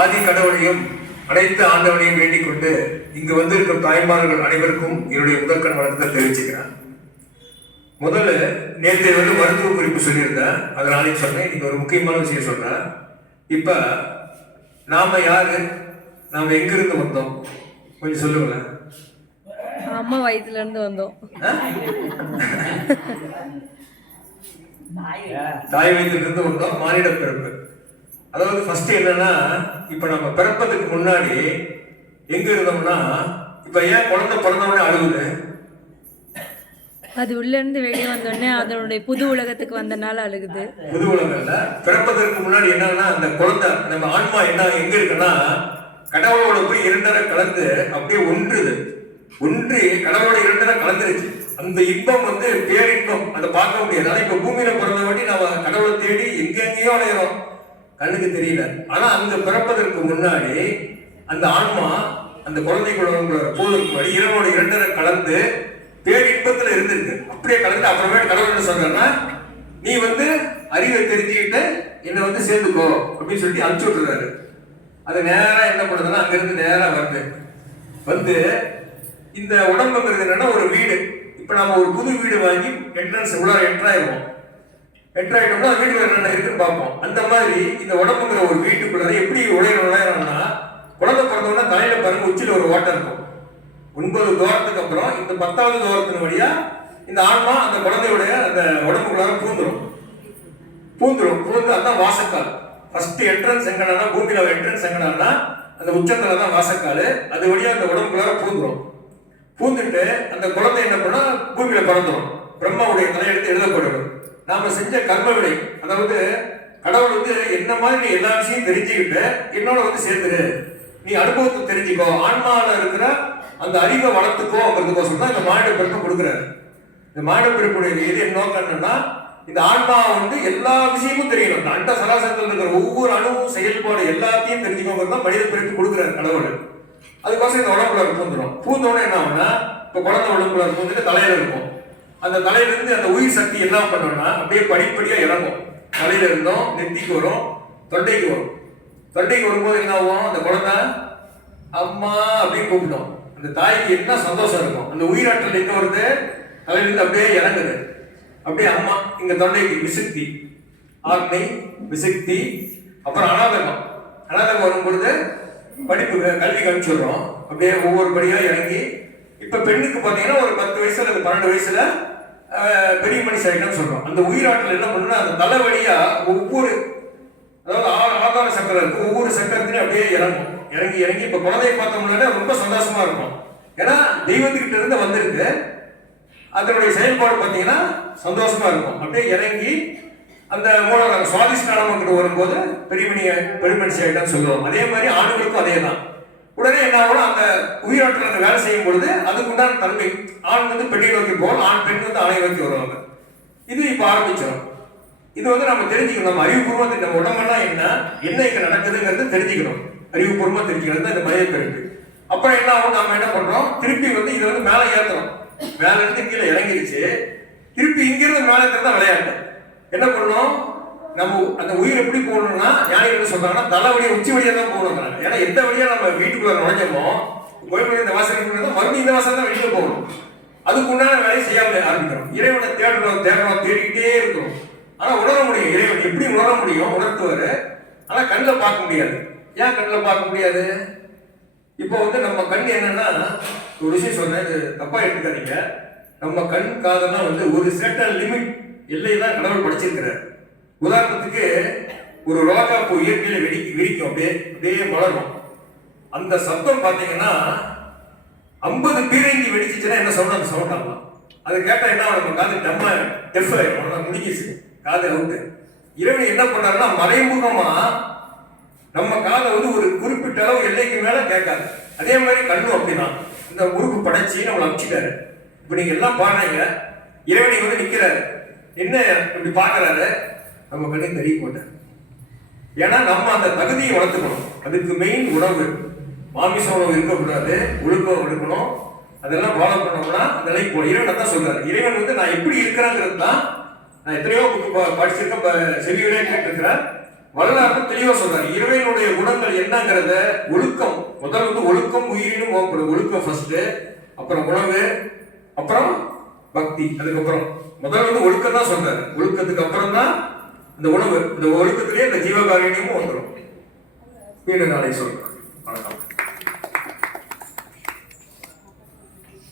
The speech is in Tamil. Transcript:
ஆதி கடவுளையும் அனைத்து ஆண்டவனையும் வேண்டிக் கொண்டு இங்கு வந்திருக்கும் தாய்மார்கள் அனைவருக்கும் என்னுடைய முதற்கண் வணக்கத்தை தெரிவிச்சுக்கிறேன். முதல்ல நேற்று மருத்துவ குறிப்பு சொல்லியிருந்தேன், அதை நாளைக்கு சொன்னேன். இன்னைக்கு ஒரு முக்கியமான விஷயம் சொல்றேன். இப்ப நாம யாரு, நாம எங்கிருந்து வந்தோம் கொஞ்சம் சொல்லுங்களேன். அம்மா வயிற்றுல இருந்து வந்தோம். தாய் வயிற்றுல இருந்து வந்தோம். மானிட பிறப்பு. அதாவது ஃபர்ஸ்ட் என்னன்னா, இப்ப நம்ம பிறப்பதுக்கு முன்னாடி எங்க இருந்தோம்னா, இப்ப ஏன் குழந்தை பிறந்தவொடனே அழுகுது? அது உள்ள இருந்து வெளியே வந்தோடனே அதனுடைய புது உலகத்துக்கு வந்தனால அழுகுது. புது உலகம் இல்ல, பிறப்பதற்கு முன்னாடி என்னன்னா, அந்த குழந்தை நம்ம ஆன்மா என்ன எங்க இருக்குன்னா, கடவுளோட போய் இரண்டரை கலந்து அப்படியே ஒன்றுது. ஒன்று கடவுளோட இரண்டரை கலந்துருச்சு. அந்த இன்பம் பேரின்பம், அதை பார்க்க முடியாது. ஆனா இப்ப பூமியில பிறந்த வாட்டி நம்ம கடவுளை தேடி எங்கெங்கேயோ அலையிறோம், கண்ணுக்கு தெரியல. ஆனா அங்க பிறப்பதற்கு முன்னாடி அந்த ஆன்மா அந்த குழந்தைகளோட போவதற்கு முன்னாடி இறைவனோட இரண்டரை கலந்து பேரின்பத்துல இருந்திருக்கு. அப்படியே கலந்து அப்புறமே கடவுள் என்ன சொல்றேன்னா, நீ அறிவை தெரிஞ்சுக்கிட்டு என்னை சேர்ந்துக்கோ அப்படின்னு சொல்லிட்டு அனுப்பிச்சு விட்டுறாரு. அது நேரா என்ன பண்ணுதுன்னா, அங்கிருந்து நேரா வந்து இந்த உடம்புங்கிறது என்னன்னா ஒரு வீடு. இப்ப நம்ம ஒரு புது வீடு வாங்கி என்ட்ரன்ஸ் உள்ள என்ட்ராயிடுவோம். என்ட்ராயிட்டோம்னா வீடு என்னென்ன இருக்குன்னு பார்ப்போம். அந்த மாதிரி இந்த உடம்புங்கிற ஒரு வீட்டுக்குள்ள எப்படி நுழையணும்னா, குழந்தை பிறந்தோம்னா தலையில பாருங்க உச்சியில ஒரு ஓட்டம் இருக்கும். 9 துவாரத்துக்கு அப்புறம் இந்த 10வது துவாரத்தின் வழியா இந்த ஆன்மா அந்த குழந்தையுடைய அந்த உடம்புக்குள்ளார பூந்துரும். அதான் வாசக்கால். ஃபர்ஸ்ட் என்ட்ரன்ஸ் எங்கன்னா, பூமியில என்ட்ரன்ஸ் எங்கன்னா அந்த உச்சத்துல தான் வாசக்கால். அது வழியா அந்த உடம்புக்குள்ளார பூந்துட்டு அந்த குழந்தை என்ன பண்ணா பூமியில பிறந்துடும். பிரம்மாவுடைய தலையெடுத்து எழுதப்படும். நாம செஞ்ச கர்ம வினை, அதாவது கடவுள் என்ன மாதிரி எல்லா விஷயம் தெரிஞ்சுக்கிட்டு என்னோட சேர்த்துரு, நீ அனுபவத்தை தெரிஞ்சுக்கோ, ஆன்மாவில் இருக்கிற அந்த அறிவை வளர்த்துக்கோங்கிறதுக்கோசம் தான் இந்த மானிட பிறப்பு கொடுக்குறாரு. இந்த மானிட பிறப்புடைய இது என்ன நோக்கம்னா, இந்த ஆன்மா எல்லா விஷயமும் தெரியணும். இந்த அண்ட சராசரத்தில் இருக்கிற ஒவ்வொரு அணுவும் செயல்பாடு எல்லாத்தையும் தெரிஞ்சுக்கோங்கிறது தான் மனித பிறப்பு கொடுக்குறாரு கடவுள். அதுக்கோசம் இந்த உடம்புல பூந்தோடனே என்ன ஆகும்னா, இப்போ குழந்தை உடம்புல பூந்துட்டு தலையில இருக்கும். அந்த தலையில இருந்து அந்த உயிர் சக்தி என்ன பண்ணோம்னா அப்படியே படிப்படியா இறங்கும். தலையில இருந்தோம் நெத்திக்கு வரும், தொண்டைக்கு வரும். தொண்டைக்கு வரும்போது என்ன ஆகும், அந்த குழந்தை அம்மா அப்படின்னு கூப்பிட்டோம். அந்த தாய்க்கு என்ன சந்தோஷம் இருக்கும். அந்த உயிராற்றல் எங்க வருது, தலையில இருந்து அப்படியே இறங்குது. அப்படியே அம்மா இங்க தொண்டைக்கு விசுக்தி, ஆக்னை விசுக்தி, அப்புறம் அனாதகம் வரும்பொழுது படிப்பு கல்வி கழிச்சுடுறோம். அப்படியே ஒவ்வொரு படியா இறங்கி இப்ப பெண்ணுக்கு பாத்தீங்கன்னா ஒரு 10 வயசுல அல்லது 12 வயசுல பெரிய மனுஷ ஆயிட்டோம்னு சொல்றோம். அந்த உயிராற்றல் என்ன பண்ணுன்னா, அந்த தலை வழியா ஒவ்வொரு, அதாவது ஆதார சக்கரம் இருக்கு, ஒவ்வொரு சக்கரத்திலையும் அப்படியே இறங்கி இப்ப குழந்தைய பார்த்தோம்னா ரொம்ப சந்தோஷமா இருக்கும். ஏன்னா தெய்வத்துக்கிட்ட இருந்து வந்திருக்கு. அதனுடைய செயல்பாடு பார்த்தீங்கன்னா சந்தோஷமா இருக்கும். அப்படியே இறங்கி அந்த மூலம் சுவாதிஷ்டானம் வரும்போது பெருமனுஷி ஆயிட்டான்னு சொல்லுவோம். அதே மாதிரி ஆண்களுக்கும் அதே தான். உடனே என்ன ஆகும், அந்த உயிராற்றல் அந்த வேலை செய்யும் பொழுது அதுக்கு உண்டான தன்மை, ஆண் பெண்ணை நோக்கி போகும், ஆண் பெண் ஆணை நோக்கி வருவாங்க. இது இப்ப ஆரம்பிச்சிடும். இது நம்ம தெரிஞ்சுக்கணும். நம்ம அறிவுபூர்வமா நம்ம உடம்பெல்லாம் என்ன இங்க நடக்குதுங்கிறது தெரிஞ்சுக்கணும். அறிவுபூர்வமா தெரிஞ்சுக்கிறது தான் இந்த மனித பிறப்பு. அப்புறம் என்ன ஆகும், நாம என்ன பண்றோம், திருப்பி இது மேலே ஏத்துறோம். மேல இருந்து கீழே இறங்கிருச்சு. திருப்பி இங்கிருந்து மேலே ஏற்றுறதா விளையாட்டு. என்ன பண்ணணும், நம்ம அந்த உயிர் எப்படி போகணும்னா, ஞானிகள் சொல்றாங்கன்னா தலை வழியா உச்சி வழியா தான் போகணுங்கிறாங்க. ஏன்னா எந்த வழியா நம்ம வீட்டுக்குள்ள நுழைஞ்சோமோ, கோயில் இந்த வாசல் மறுபடியும் இந்த வாசல் தான் வெளியில போகணும். அதுக்கு உண்டான வேலையை செய்யாம ஆரம்பிக்கிறோம். இறைவனை தேடிக்கிட்டே இருக்கிறோம். ஆனா உணர முடியும், இறைவன் எப்படி உணர முடியும், உணர்த்துவாரு. ஆனா கண்ணில் பார்க்க முடியாது. ஏன் கண்ணில் பார்க்க முடியாது? இப்போ நம்ம கண் என்னன்னா, ஒரு விஷயம் சொன்னேன், இது தப்பா எடுத்துக்காதீங்க. நம்ம கண் காதெல்லாம் ஒரு செர்டன் லிமிட் எல்லையெல்லாம் கடவுள் படிச்சிருக்கிறார். உதாரணத்துக்கு ஒரு ரோஜாப்பூ இயற்கையில விரிக்கும், அப்படியே மலரும். அந்த சத்தம் பார்த்தீங்கன்னா 50 பீரங்கி வெடிச்சுன்னா என்ன சவுண்ட், அந்த சவுண்ட் ஆகலாம். அதை கேட்டா என்ன, நம்ம காது டெஃப் ஆயிடும், முடிஞ்சிச்சு, காது அவுட்டு. இறைவன் என்ன பண்ணாருன்னா, மறைமுகமா நம்ம காதை ஒரு குறிப்பிட்ட அளவு எல்லைக்கு மேல கேட்காது. அதே மாதிரி கண்ணும் அப்படிதான். இந்த உறுப்பு படைச்சு நம்மளை அமிச்சிட்டாரு. இப்ப நீங்க எல்லாம் பாடுறீங்க, இறைவனை நிக்கிறாரு, என்ன இப்படி பாக்குறாரு, நம்ம கண்ணு தெரிய மாட்டார். ஏன்னா நம்ம அந்த தகுதியை வளர்த்துக்கணும். அதுக்கு மெயின் உணவு, மாமிச உணவு இருக்கக்கூடாது, ஒழுக்கம் இருக்கணும். அதெல்லாம் ஃபாலோ பண்ணோம்னா அந்த லைஃப் போகும். இறைவன் தான் சொல்றாரு. இறைவன் நான் எப்படி இருக்கிறேங்கிறது தான். நான் எத்தனையோ புக்கு படிச்சிருக்கேன், செவியுடைய கேட்டிருக்கிறேன். வரலாறு தெளிவா சொல்றாரு. இறைவனுடைய குணங்கள் என்னங்கிறத ஒழுக்கம், முதல் வந்து ஒழுக்கம் உயிரினும் ஓப்படும். ஒழுக்கம் ஃபர்ஸ்ட், அப்புறம் உணவு, அப்புறம் பக்தி. அதுக்கப்புறம் முதல் வந்து ஒழுக்கம் தான் சொல்றாரு. ஒழுக்கத்துக்கு அப்புறம் தான் இந்த உணவு. இந்த ஒழுக்கத்திலேயே இந்த ஜீவகாரணியமும் வந்துடும். வீடு நாளை சொல்றேன்.